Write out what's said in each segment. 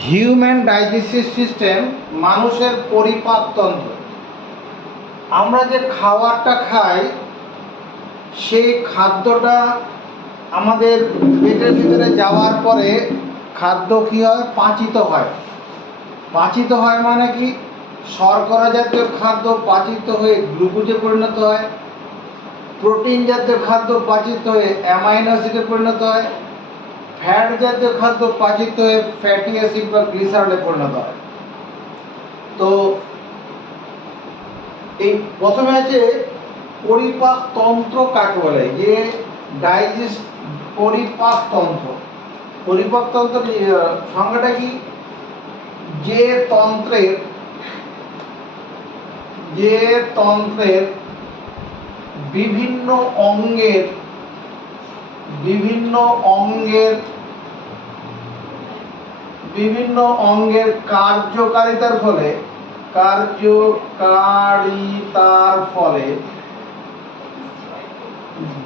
Human digestive system, মানুষের পরিপাকতন্ত্র। আমরা যে খাবারটা খাই সেই খাদ্যটা আমাদের পেটের ভিতরে যাওয়ার পরে খাদ্য কী হয়? পাচিত হয়। পাচিত হয় মানে কি? শর্করা জাতীয় খাদ্য পাচিত হয়ে গ্লুকোজে পরিণত হয়, প্রোটিন জাতীয় খাদ্য পাচিত হয়ে অ্যামাইনো অ্যাসিডে পরিণত হয়, ফ্যাট জাতীয় খাদ্য পাচিত হয়ে ফ্যাটি অ্যাসিড বা গ্লিসারলে পরিণত হয়। তো এই প্রথমে আছে পরিপাকতন্ত্র কাকে বলে? যে ডাইজেস্ট পরিপাকতন্ত্র। পরিপাকতন্ত্র সংজ্ঞাটা কি? যে তন্ত্রের বিভিন্ন অঙ্গের কার্যকারিতার ফলে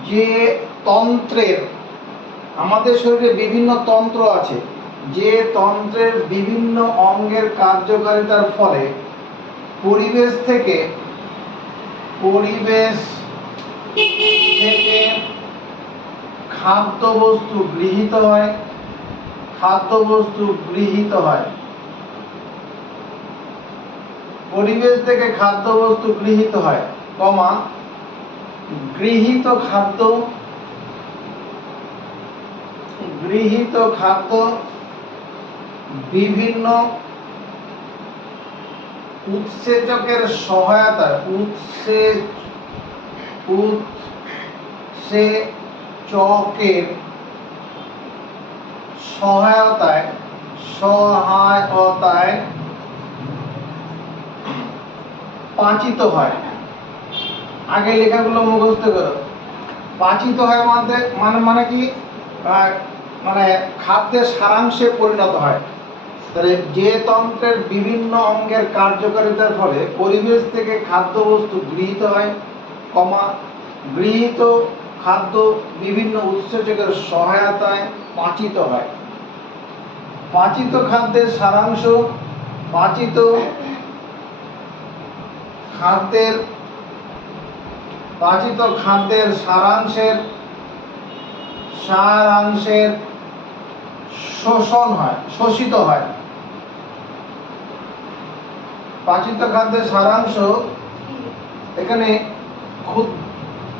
যে তন্ত্রের, আমাদের শরীরে বিভিন্ন তন্ত্র আছে, যে তন্ত্রের বিভিন্ন অঙ্গের কার্যকারিতার ফলে পরিবেশ থেকে খাদ্যবস্তু গৃহীত হয়, পরিবেশ থেকে খাদ্যবস্তু গৃহীত হয়, গৃহীত খাদ্য বিভিন্ন উৎসেচকের সহায়তায় পাচিত হয়। আগে লেখাগুলো মুখস্থ করো। পাচিত হয় মানে কি? মানে খাদ্যের সারাংশে পরিণত হয়। তাহলে যে তন্ত্রের বিভিন্ন অঙ্গের কার্যকারিতার ফলে পরিবেশ থেকে খাদ্যবস্তু গৃহীত হয়, গৃহীত খাদ্য বিভিন্ন উৎসেচকের সহায়তায় পাচিত হয়। পাচিত খাদ্যের সারাংশ, পাচিত খাদ্যের সারাংশের শোষিত হয়। পাচিত খাদ্যের সারাংশ, এখানে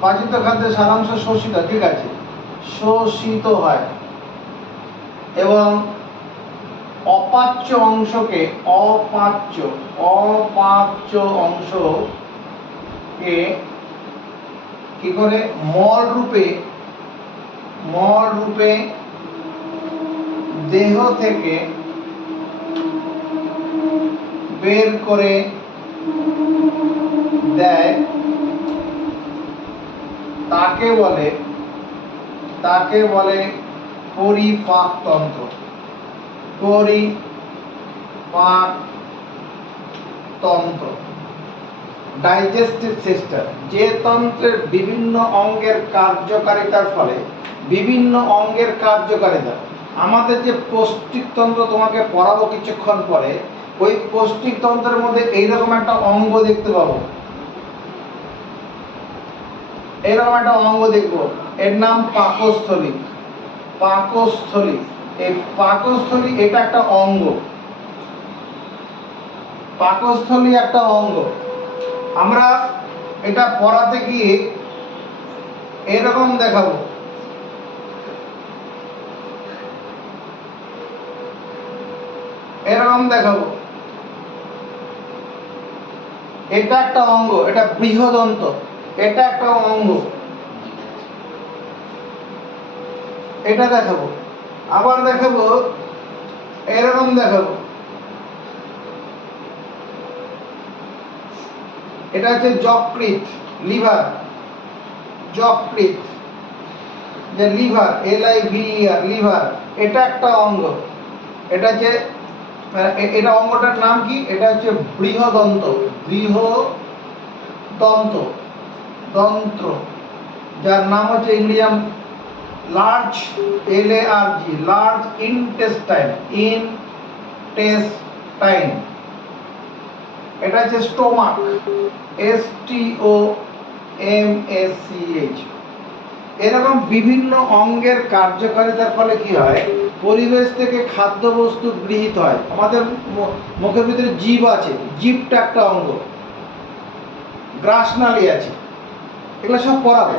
পাচিত খাদ্যের সারাংশ শোষিত, ঠিক আছে, শোষিত হয় এবং অপাচ্য অংশকে কি করে? মল রূপে দেহ থেকে বের করে দেয়, তাকে বলে পরিপাকতন্ত্র। ডাইজেস্টিভ সিস্টেম, যে তন্ত্রের বিভিন্ন অঙ্গের কার্যকারিতার ফলে আমাদের যে পৌষ্টিকতন্ত্র তোমাকে পড়াবো কিছুক্ষণ পরে, ওই পৌষ্টিকতন্ত্রের মধ্যে এইরকম একটা অঙ্গ দেখতে পাবো, এর নাম পাকস্থলী। এই পাকস্থলী এটা একটা অঙ্গ, আমরা এটা পড়াতে গিয়ে এরকম দেখাবো। এটা একটা অঙ্গ, এটা বৃহদন্ত, এটা একটা অঙ্গ, এটা দেখাবো। আবার দেখাবো, এরকম দেখাবো। এটা হচ্ছে যকৃৎ, লিভার, যে লিভার, লিভার, এটা একটা অঙ্গ। এটা অঙ্গটার নাম কি? এটা হচ্ছে বৃহদন্ত, যার নাম হচ্ছে ইংরেজি large, LARG, large intestine, intestine, এটা হচ্ছে স্টোমাক, STOMACH। এরকম বিভিন্ন অঙ্গের কার্যকারিতার ফলে কি হয়, পরিবেশ থেকে খাদ্যবস্তু গৃহীত হয়। আমাদের মুখের ভিতরে জিভ আছে, জিভটা একটা অঙ্গ, গ্রাসনালী আছে, এগুলো সব পড়াবে।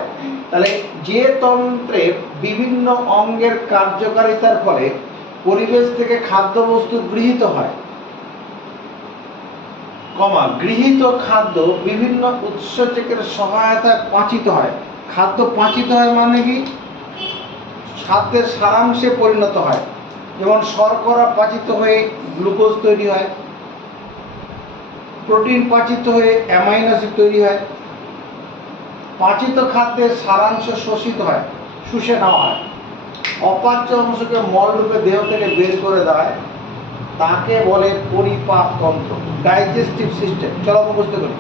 তাহলে যে তন্ত্রে বিভিন্ন অঙ্গের কার্যকারিতার ফলে পরিবেশ থেকে খাদ্যবস্তু গৃহীত হয়, গৃহীত খাদ্য বিভিন্ন উৎসেচকের সহায়তায় পাচিত হয়। খাদ্য পাচিত হয় মানে কি, খাদ্যের সারাংশে পরিণত হয়। যেমন শর্করা পাচিত হয়ে গ্লুকোজ তৈরি হয়, প্রোটিন পাচিত হয়ে অ্যামাইনো অ্যাসিড তৈরি হয়। পাচিত খাদ্যের সারাংশ শোষিত হয়, শুষে নেওয়া হয়, অপাচ্য অংশকে মল রূপে দেহ থেকে বের করে দেয়, তাকে বলে পরিপাক তন্ত্র, ডাইজেস্টিভ সিস্টেম। চলো মুখস্থ করি।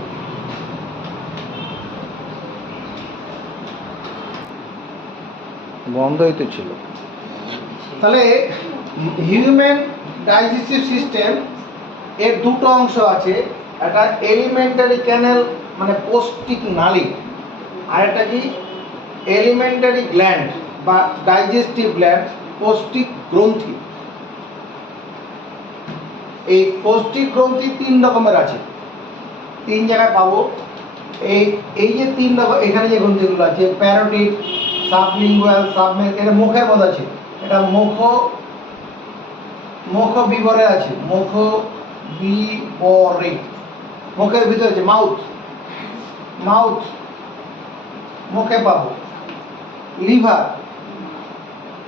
বন্ধই তো ছিল। তাহলে হিউম্যান ডাইজেস্টিভ সিস্টেম এর দুটো অংশ আছে, একটা এলিমেন্টারি ক্যানেল মানে পৌষ্টিক নালী, আর একটা কি এলিমেন্টারি গ্ল্যান্ড বা ডাইজেস্টিভ গ্ল্যান্ড, পৌষ্টিক গ্রন্থি। এই পৌষ্টিক গ্রন্থি তিন রকমের আছে, তিন জায়গায় পাবো। এই যে তিন রকম, এখানে যে গ্রন্থিগুলো আছে, প্যারোটিড, সাবলিঙ্গুয়াল, সাবমেস, এটা মুখের মধ্যে আছে। এটা মুখ বিবরে আছে, মুখ বিবরে, মুখের ভিতরে আছে, মাউথ মুখে পাবো। লিভার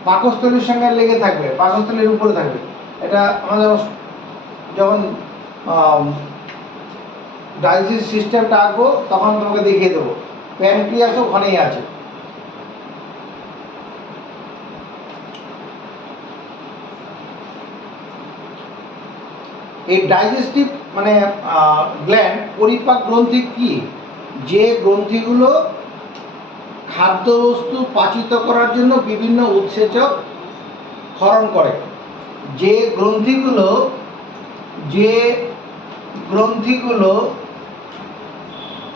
পাকস্থলীর সঙ্গে লেগে থাকবে, পাকস্থলীর উপরে থাকবে। এটা আমাদের যখন ডাইজেস্টিভ সিস্টেমটা আঁকবো তখন তোমাকে দেখিয়ে দেবো। প্যানক্রিয়াস ওখানেই আছে। এই ডাইজেস্টিভ মানে গ্ল্যান্ড, পরিপাক গ্রন্থি কি, যে গ্রন্থিগুলো খাদ্যবস্তু পাচিত করার জন্য বিভিন্ন উৎসেচক ক্ষরণ করে। যে গ্রন্থিগুলো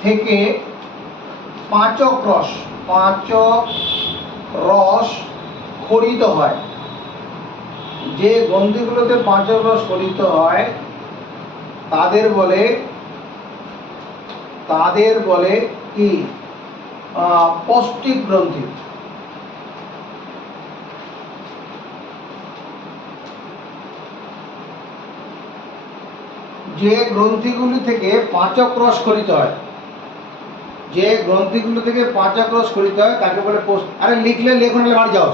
থেকে পাচক রস খরিত হয়, যে গ্রন্থিগুলোতে পাচক রস খরিত হয় তাদের বলে কি পৌষ্টিক গ্রন্থি। যে গ্রন্থিগুলি থেকে পাচক রস খরিত হয়, তাকে বলে আরে লিখলে লেখো, নাহলে বাড়ি যাও।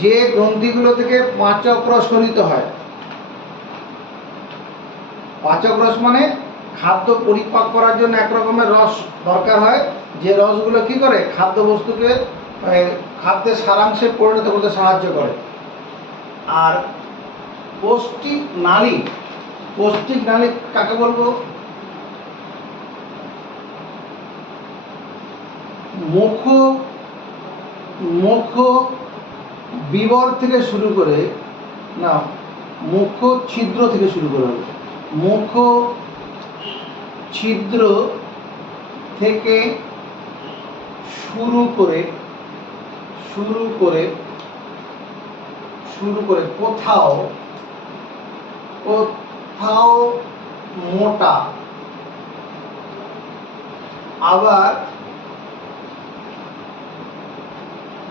যে গ্রন্থিগুলো থেকে পাচক রস খরিত হয়, পাচক রস মানে খাদ্য পরিপাক করার জন্য এক রকমের রস দরকার হয়, যে রসগুলো কি করে খাদ্যবস্তুকে খাদ্যের সারাংশে পরিণত করতে সাহায্য করে। আর পৌষ্টিক নালী কাকে বলবো, মুখ বিবর থেকে শুরু করে, না মুখ ছিদ্র থেকে শুরু করে, মুখ ছিদ্র থেকে শুরু করে কোথাও মোটা, আবার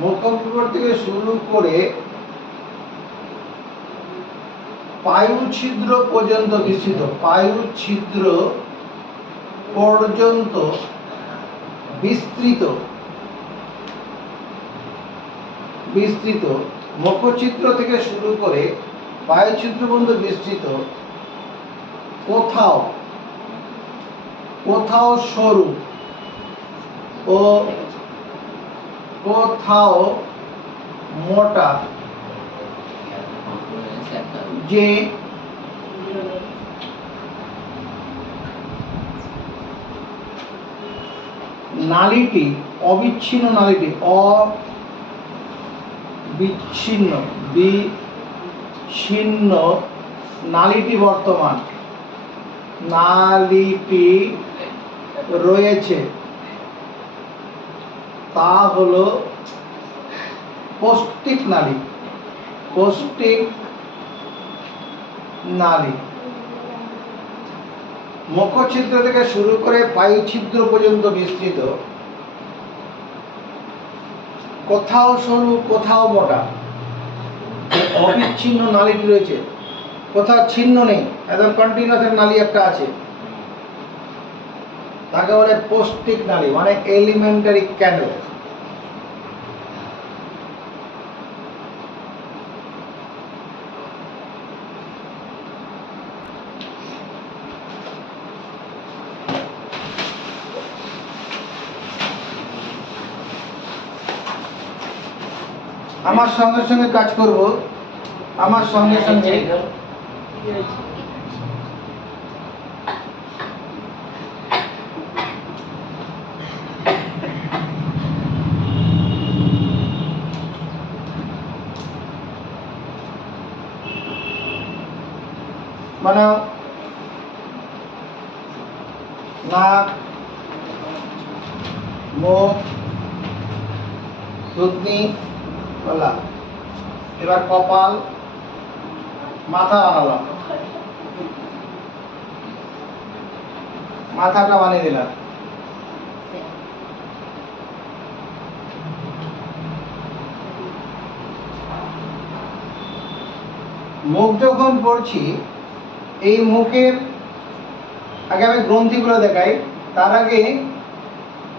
মুখবিবর থেকে শুরু করে পায়ু ছিদ্র পর্যন্ত বিস্তৃত, মুখছিদ্র থেকে শুরু করে পায়ু ছিদ্র পর্যন্ত বিস্তৃত, কোথাও সরু ও কোথাও মোটা, যে নালীটি অবিচ্ছিন্ন নালীটি বিচ্ছিন্ন বিচ্ছিন্ন নালীটি বর্তমান, নালীটি রয়েছে, তা হলো পৌষ্টিক নালী। পৌষ্টিক নালী মুখছিদ্র থেকে শুরু করে পায়ু ছিদ্র পর্যন্ত বিস্তৃত, কোথাও সরু কোথাও মোটা, অবিচ্ছিন্ন নালীটি রয়েছে, কোথাও ছিন্ন নেই, একদম কন্টিনিউয়াস নালী একটা আছে, তাকে বলে পৌষ্টিক নালী, মানে এলিমেন্টারি ক্যানেল। আমার সঙ্গে সঙ্গে কাজ করব, আমার সঙ্গে সঙ্গে মানে নাক, মুখ, থুতনি, গলা, এবার কপাল, মাথা বানালাম, মাথাটা বানিয়ে দিলাম। মুখ যখন পড়ছি, এই মুখের আগে আমি গ্রন্থিগুলো দেখাই, তার আগে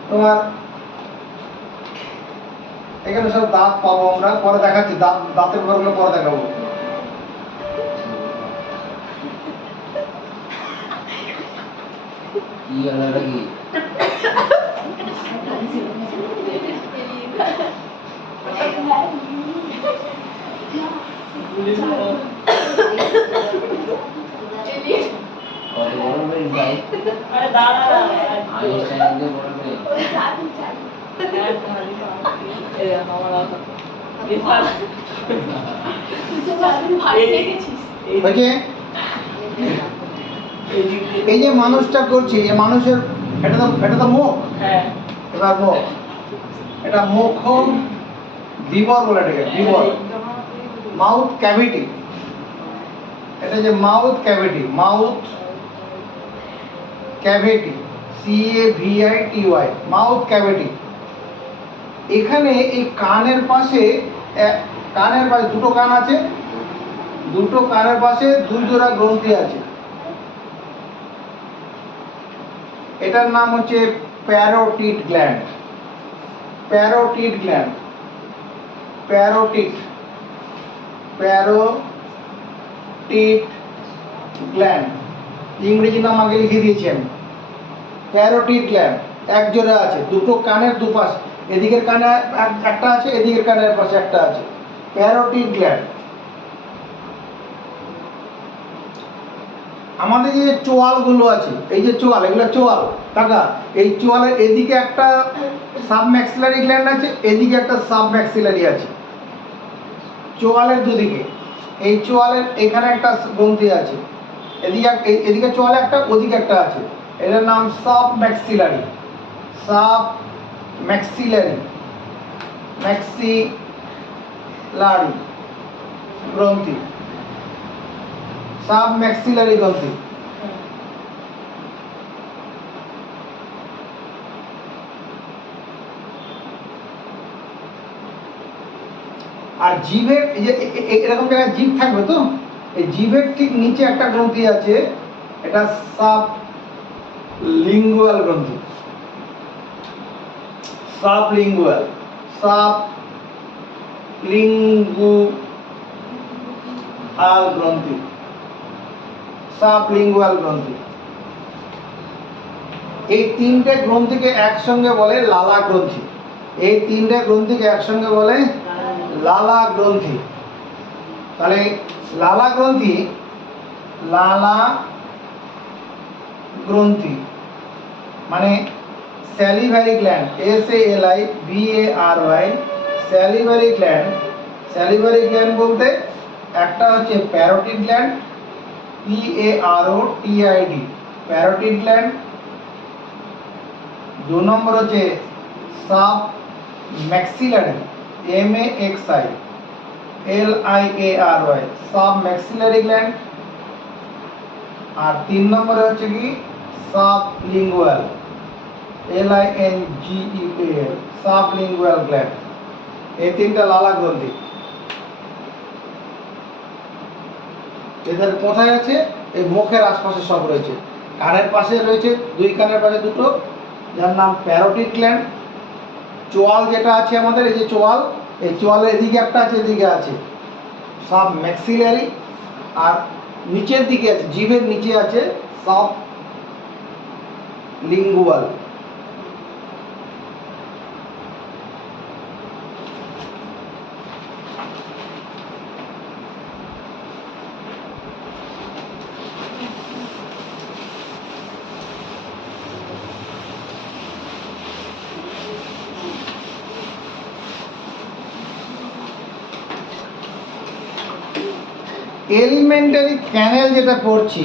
তোমার এখানে সব দাঁত পাবো আমরা, পরে দেখাচ্ছি, দাঁতের ব্যাপারগুলো পরে দেখাবো। এই যে মানুষটা করছি, এই মানুষের এটা তো মুখ, এটা মুখ, এটা মুখ বিবর বলে, এটাকে বিবর, মাউথ ক্যাভিটি। এটা যে mouth cavity, mouth cavity, CAVITY, mouth cavity. এখানে এই কানের পাশে দুটো কান আছে, দুটো কানের পাশে দুই জোড়া গ্রন্থি আছে। এটার নাম হচ্ছে parotid gland. Parotid gland, parotid, parotid gland, ইংরেজি নাম আগে লিখে দিয়েছি আমি। প্যারোটিড গ্ল্যান্ড এক জোড়া আছে, দুটো কানের দুপাশ, এদিকের কানে একটা আছে, এদিকের কানের পাশে একটা আছে, প্যারোটিড গ্ল্যান্ড। আমাদের যে চোয়ালগুলো আছে, এই যে চোয়াল, এগুলো চোয়াল টাকা, এই চোয়ালের এদিকে একটা সাবম্যাক্সিলারি গ্ল্যান্ড আছে, এদিকে একটা সাবম্যাক্সিলারি আছে, চোয়ালের দুদিকে। এই চোয়ালের এখানে একটা গ্রন্থি আছে, এদিকে চোয়ালে একটা, ওদিকে একটা আছে, এটার নাম সাবম্যাক্সিলারি, সাবম্যাক্সিলারি, ম্যাক্সিলারি গ্রন্থি, সাবম্যাক্সিলারি গ্রন্থি। আর জিভের এরকম জায়গায় জিভ থাকবে তো, এই জিভের ঠিক নিচে একটা গ্রন্থি আছে, এটা সাবলিঙ্গুয়াল গ্রন্থি, সাবলিঙ্গুয়াল, সাবলিঙ্গুয়াল গ্রন্থি, সাবলিঙ্গুয়াল গ্রন্থি। এই তিনটে গ্রন্থিকে একসঙ্গে বলে লালা গ্রন্থি। এই তিনটে গ্রন্থিকে একসঙ্গে বলে লালা গ্রন্থি। তাহলে লালা গ্রন্থি, লালা গ্রন্থি মানে salivary gland, SALIVARY, salivary gland, salivary gland বলতে একটা হচ্ছে parotid gland, PAROTID, parotid gland. 2 নম্বর হচ্ছে submaxillary, MAXILIARY, submaxillary gland. আর 3 নম্বরে হচ্ছে কি সাবলিঙ্গুয়াল, LINGUAL, সাবলিঙ্গুয়াল গ্ল্যান্ড। এই তিনটা লালা গ্রন্থি। এদের কোথায় আছে? এই মুখের আশপাশে সব রয়েছে। কানের পাশে রয়েছে, 2 কানের পাশে দুটো, যার নাম প্যারোটিড গ্ল্যান্ড। চোয়াল যেটা আছে আমাদের, এই যে চোয়াল, এই চোয়ালের এদিকে একটা আছে, এদিকে আছে সাব ম্যাক্সিলারি। আর নিচের দিকে আছে, জিভের নিচে আছে সাব লিঙ্গুয়াল। এলিমেন্টারি ক্যানেল যেটা পড়ছি,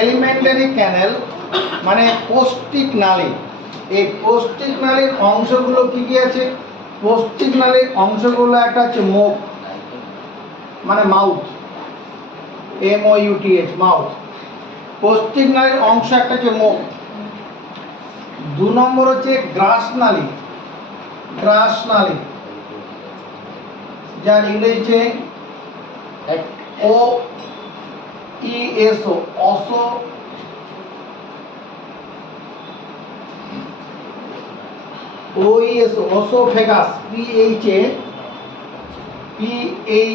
এলিমেন্টারি ক্যানেল মানে পৌষ্টিক নালী। এই পৌষ্টিক নালীর অংশগুলো কি কি আছে? পৌষ্টিক নালীর অংশগুলো একটা হচ্ছে মুখ, মানে মাউথ, MOUTH, মাউথ। পৌষ্টিক নালীর অংশ একটা হচ্ছে মুখ। 2 নম্বর হচ্ছে গ্রাস নালী, গ্রাস নালী, যার ইংরেজিতে OESO, অসো OESO, অসোফেগাস,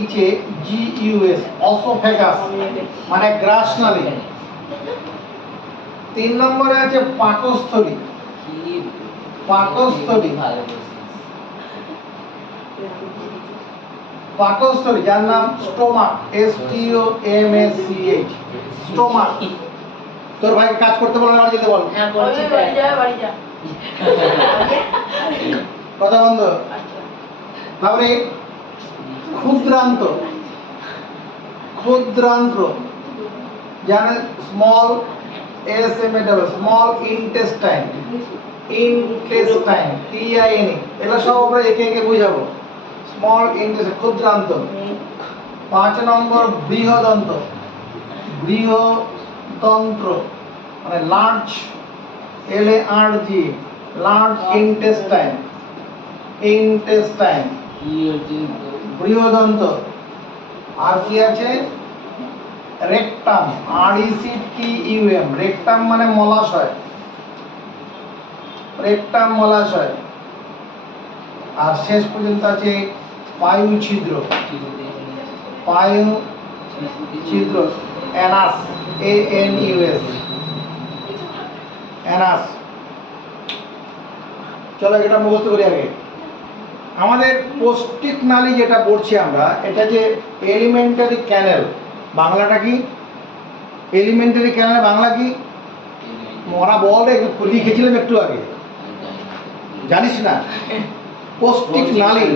PHAGUS, অসোফেগাস মানে গ্রাস নালী। 3 নম্বরে আছে পাকস্থলী, পাকস্থলী, পাকস্থলী, যার নাম স্টোমাক, STOMACH, স্টোমাক। তোর ভাইকে কাজ করতে বল, বাড়ি যেতে বল। কথা বন্ধ। তারপরে ক্ষুদ্রান্ত, ক্ষুদ্রান্ত জানে small SMAW, small intestine, intestine, TIN, এগুলো সব আমরা একে একে বুঝাবো। Small intestine, ক্ষুদ্রান্ত। 5 নম্বর বৃহদন্ত, বৃহদন্ত্র মানে large, LARG, large intestine, intestine, বৃহদন্ত। আর কি আছে? রেকটাম, RECTUM, রেকটাম মানে মলাশয়, রেকটাম মলাশয়। আর শেষ পর্যন্ত আছে পায়ু ছিদ্র, পায়ু ছিদ্র, অ্যানাস, ANUS, অ্যানাস। চলো এটা মুখস্থ করি আগে। আমাদের পৌষ্টিক নালী যেটা পড়ছি আমরা, এটা যে এলিমেন্টারি ক্যানেল, বাংলাটা কি? এলিমেন্টারি ক্যানেল বাংলা কি? মরা বল, লিখেছিলাম একটু আগে, জানিস না? পৌষ্টিক নালী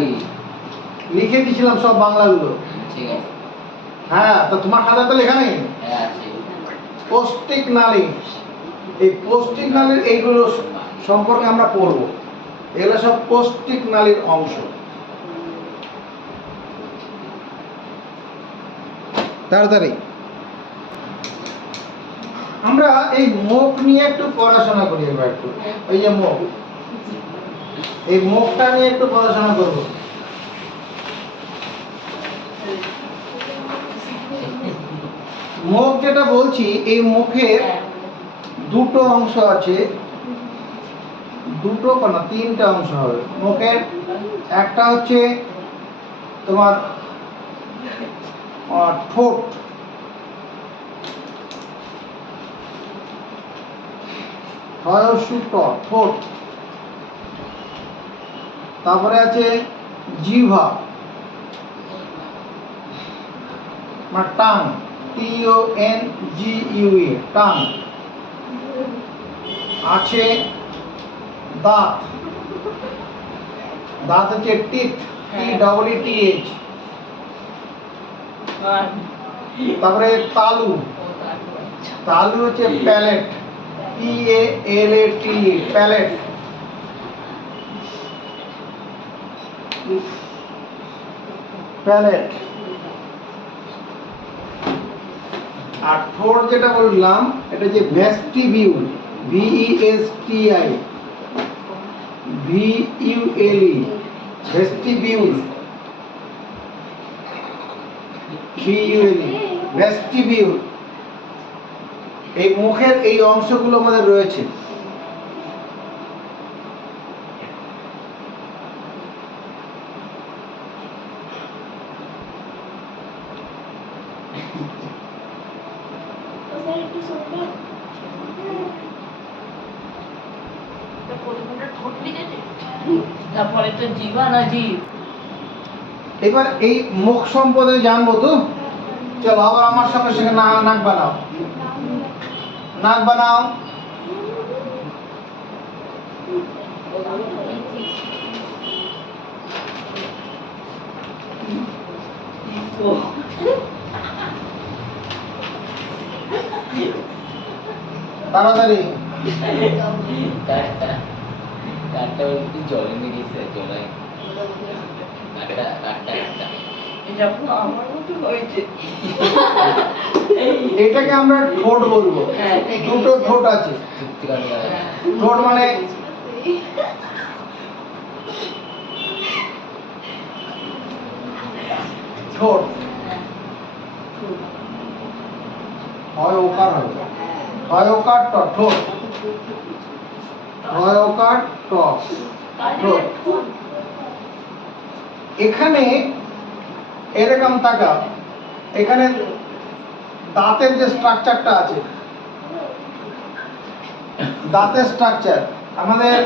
লিখে দিয়েছিলাম সব বাংলাগুলো। হ্যাঁ, তো তোমার খাতা তো লেখা নেই? পৌষ্টিক নালী, এই পৌষ্টিক নালীর এইগুলো সম্পর্কে আমরা পড়বো। এগুলো সব পৌষ্টিক নালীর অংশ। তাড়াতাড়ি আমরা এই মুখ নিয়ে একটু পড়াশোনা করি এবার একটু। এই যে মুখ, এই মুখটা নিয়ে একটু পড়াশোনা করব। মুখ যেটা বলছি, এই মুখের দুটো অংশ আছে, দুটো না 3টা অংশ হবে মুখের। একটা হচ্ছে তোমার ঠোঁট, ঠোঁট। তারপরে আছে জিহ্বা, মানে টাং, TONGUE, টাং। আছে দাঁত, দাঁত হচ্ছে টিথ, TEETH, তারপরে তালু, তালু হচ্ছে প্যালেট, PALAT, প্যালেট। প্যালেট। আর ঠোঁট যেটা বললাম এটা যে vestibule, VESTI VULE, vestibule, VULE, vestibule. এই মুখের এই অংশগুলো আমাদের রয়েছে। তারপরে তো জিভা না জিভ। এবার এই মুখ সম্পদে জানবো তো। চলো আবার আমার সঙ্গে সঙ্গে নাক বানাও, নাক বানাও। তাড়াতাড়ি। কাঠটা একটু জলে মিশিয়েছে, জলাই এটা পুরো আমার মতো হয়েছে। এটাকে আমরা ঠোঁট বলবো। দুটো ঠোঁট আছে। ঠোঁট মানে ঠোঁট হয় ওকার হবে, হয় ওকার ট, ঠোঁট হয় ওকার ট, ঠোঁট। এখানে এরকম তাকা, এখানে দাঁতের যে স্ট্রাকচারটা আছে, দাঁতের স্ট্রাকচার আমাদের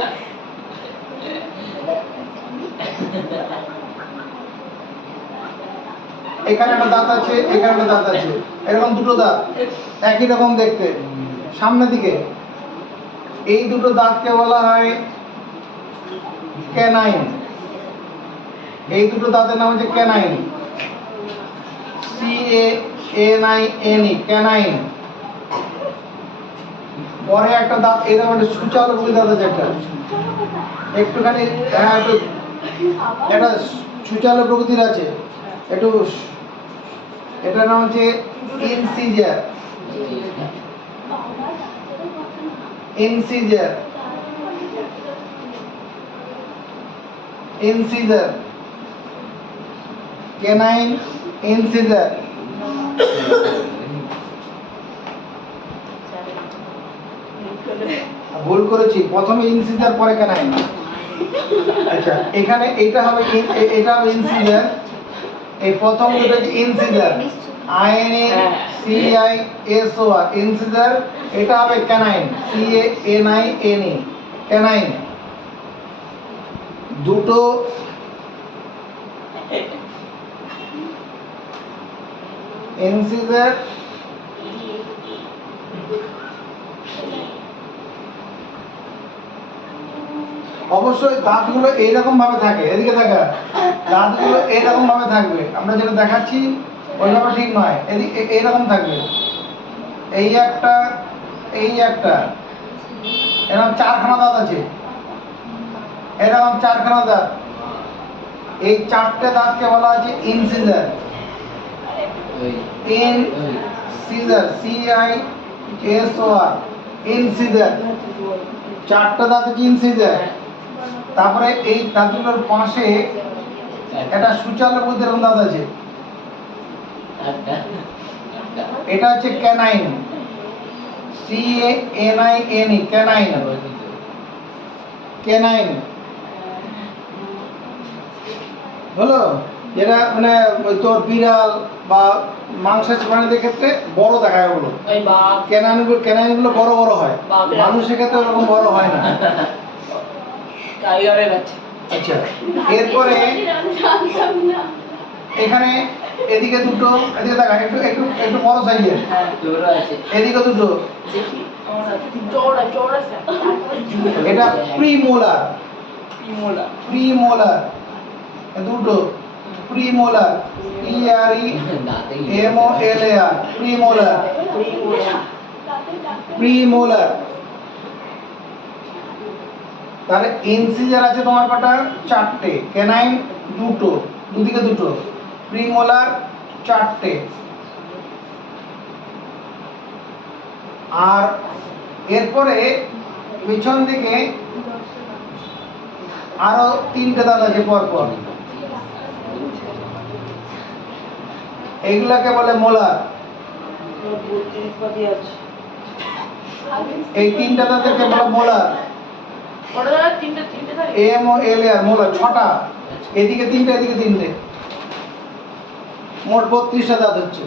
এখানে একটা দাঁত আছে, এখানে একটা দাঁত আছে, এরকম দুটো দাঁত একই রকম দেখতে সামনের দিকে। এই দুটো দাঁতকে বলা হয় ক্যানাইন। এই দুটো দাঁতের নাম হচ্ছে ক্যানাইন, CANINE, ক্যানাইন। পরে একটা দাঁত এরকম একটা সূচালো দাঁত আছে একটা, একটুখানি হ্যাঁ একটু একটা সূচালো প্রকৃতির আছে একটু, এটার নাম হচ্ছে incisor, incisor, incisor, canine incisor. ভুল করেছি, প্রথমে ইনসিজার পরে ক্যানাইন। আচ্ছা এখানে এটা হবে এটা হবে ইনসিজার, এই প্রথম দুটো হচ্ছে ইনসিজার, INCISOR, ইনসিজার। এটা হবে ক্যানাইন, CANINE, ক্যানাইন। দুটো ইনসিজার, অবশ্যই দাঁতগুলো এইরকম ভাবে থাকে, এদিকে থাকা দাঁতগুলো এইরকম ভাবে থাকবে, আমরা যেটা দেখাচ্ছি ওইভাবে ঠিক নয়, এদিকে এইরকম থাকবে। এই একটা, এই একটা, এরকম চারখানা দাঁত আছে, এরকম চারখানা দাঁত। এই চারটে দাঁতকে বলা হচ্ছে ইনসিজার, ইনসিজার, CISOR, ইনসিজার। চারটা দাঁত হচ্ছে ইনসিজার। তারপরে এই দাঁতগুলোর পাশে একটা সূচালো মধ্যে এরকম দাঁত আছে, এটা হচ্ছে ক্যানাইন, CANINE, ক্যানাইন, ক্যানাইন হলো। যেটা মানে তোর বিড়াল বা মাংসের প্রাণীদের ক্ষেত্রে বড় দেখায় ওগুলো, ক্যানাইনগুলো বড় বড় হয়, মানুষের ক্ষেত্রে ওরকম বড় হয় না। আচ্ছা এরপরে এখানে এদিকে দুটো, এদিকে দেখা একটু একটু একটু বড় সাইজের, এদিকে দুটো, এটা প্রিমোলার, প্রিমোলার দুটো প্রিমোলার, PREMOLAR, প্রিমোলার, প্রিমোলার। তাহলে ইনসিজার আছে তোমার কটা? 4টে, ক্যানাইন দুটো, দুদিকে দুটো, প্রিমোলার 4টে, আর এরপরে পিছন দিকে আরো 3টে দাঁত আছে পরপর, এইগুলাকে বলে মোলার। এই 3টে দাঁতকে বলে মোলার। ওটা দাদা তিনটে থাকে। MOLAR মোলার 6টা, এদিকে 3টে এদিকে 3টে, মোট 32টা দাঁত হচ্ছে।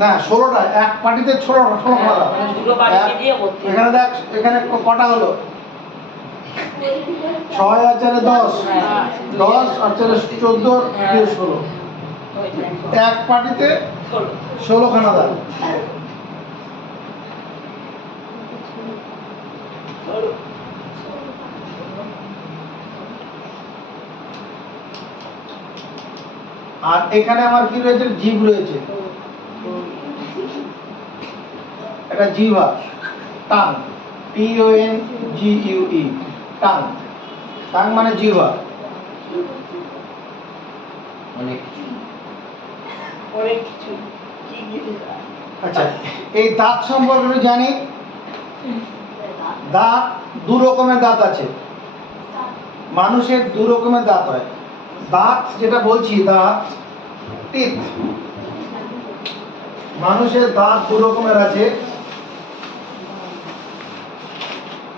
না 16টা, এক পাটিতে 16টা। দুটো বাড়ি দিয়ে ভর্তি। এখানে দেখ, এখানে কটা হলো? 6 আর 4 10, 10 আর 4 14, 16, এক পাটিতে 16খানা দাঁত। আর এখানে আমার কি রয়েছে? জিভ রয়েছে, এটা জিহ্বা, টাং, TONGUE, টাং। টাং মানে জিহ্বা। অনেক আচ্ছা, এই দাঁত সম্পর্কে আমি জানি। দাঁত দু রকমের দাঁত আছে, মানুষের দু রকমের দাঁত হয়। দাঁত যেটা বলছি, দাঁত টিথ, মানুষের দাঁত দু রকমের আছে।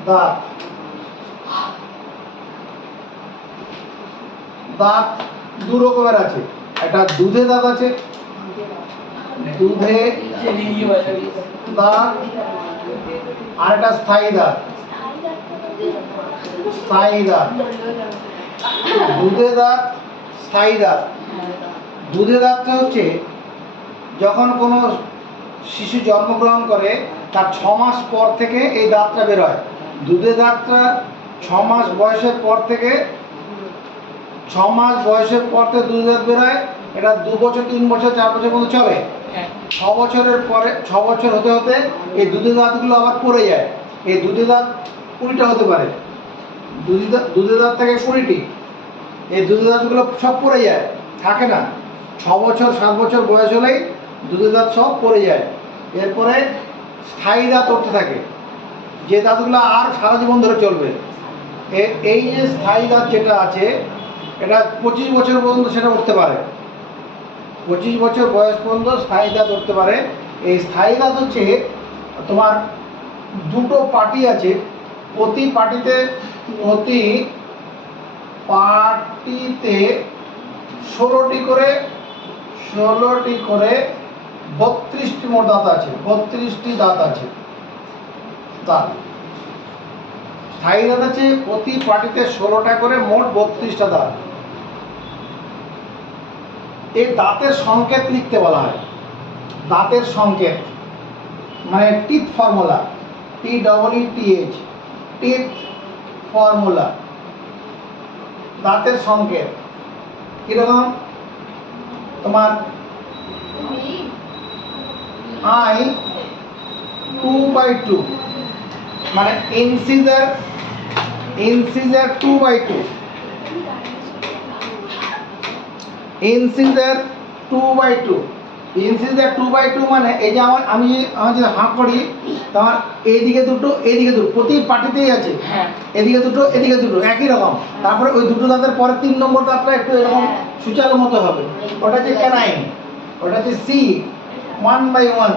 দাঁত দাঁত দু রকমের আছে, একটা দুধে দাঁত আছে, দুধে দাঁত, আর একটা স্থায়ী দাঁত। স্থায়ী দাঁত, দুধে দাঁত, স্থায়ী দাঁত। দুধে দাঁতটা হচ্ছে যখন কোনো শিশু জন্মগ্রহণ করে তার 6 মাস পর থেকে এই দাঁতটা বের হয়। দুধে দাঁতটা 6 মাস বয়সের পর থেকে, 6 মাস বয়সের পর থেকে দুধে দাঁত বের হয়। এটা 2 বছর, 3 বছর, 4 বছর পর্যন্ত চলে। 6 বছরের পরে, 6 বছর হতে হতে এই দুধে দাঁতগুলো আবার পড়ে যায়। এই দুধে দাঁত 20টা হতে পারে, দুধে দাঁত থেকে 20টি। এই দুধে দাঁতগুলো সব পড়ে যায়, থাকে না। 6 বছর 7 বছর বয়স হলেই দুধে দাঁত সব পড়ে যায়। এরপরে স্থায়ী দাঁত উঠতে থাকে, যে দাঁতগুলো আর সারা জীবন ধরে চলবে। এই যে স্থায়ী দাঁত যেটা আছে, এটা 25 বছর পর্যন্ত সেটা উঠতে পারে। 25 বছর বয়স পর্যন্ত স্থায়ী দাঁত উঠতে পারে। এই স্থায়ী দাঁত হচ্ছে তোমার দুটো পাটি আছে, প্রতি পাটিতে 16টি করে 32টি মোট দাঁত আছে, 32টি দাঁত আছে। দাঁত স্থায়ী দাঁত আছে প্রতি পাটিতে 16টা করে, মোট 32টা দাঁত। এই দাঁতের সংকেত লিখতে বলা হয়। দাঁতের সংকেত মানে teeth formula, TEETH, teeth formula, দাঁতের সংকেত কিরকম? তোমার I 2/2, মানে ইনসিজার 2/2, ইনসিজার 2/2, ইনসিজার 2/2 মানে এই যে আমি যে হাঁক করি, তোমার এইদিকে দুটো, এইদিকে দুটো, প্রতি পাটিতেই আছে। এদিকে দুটো, এদিকে দুটো, একই রকম। তারপরে ওই দুটো দাঁতের পরে 3 নম্বর দাঁতটা একটু এরকম সূচালো মতো হবে, ওটা হচ্ছে ক্যানাইন, ওটা হচ্ছে C 1/1।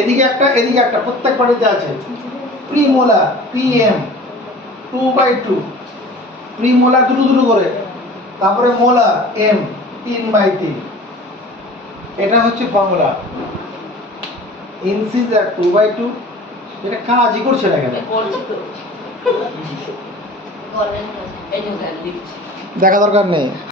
এদিকে একটা, এদিকে একটা, প্রত্যেক পাটিতে আছে। প্রিমোলার PM 2/2, প্রিমোলার দুটো দুটো করে। তারপরে মোলার M 3/3। এটা হচ্ছে ফর্মুলা। ইনসিজার 2/2, এটা কাজই করছে না কেন? দেখা দরকার নেই।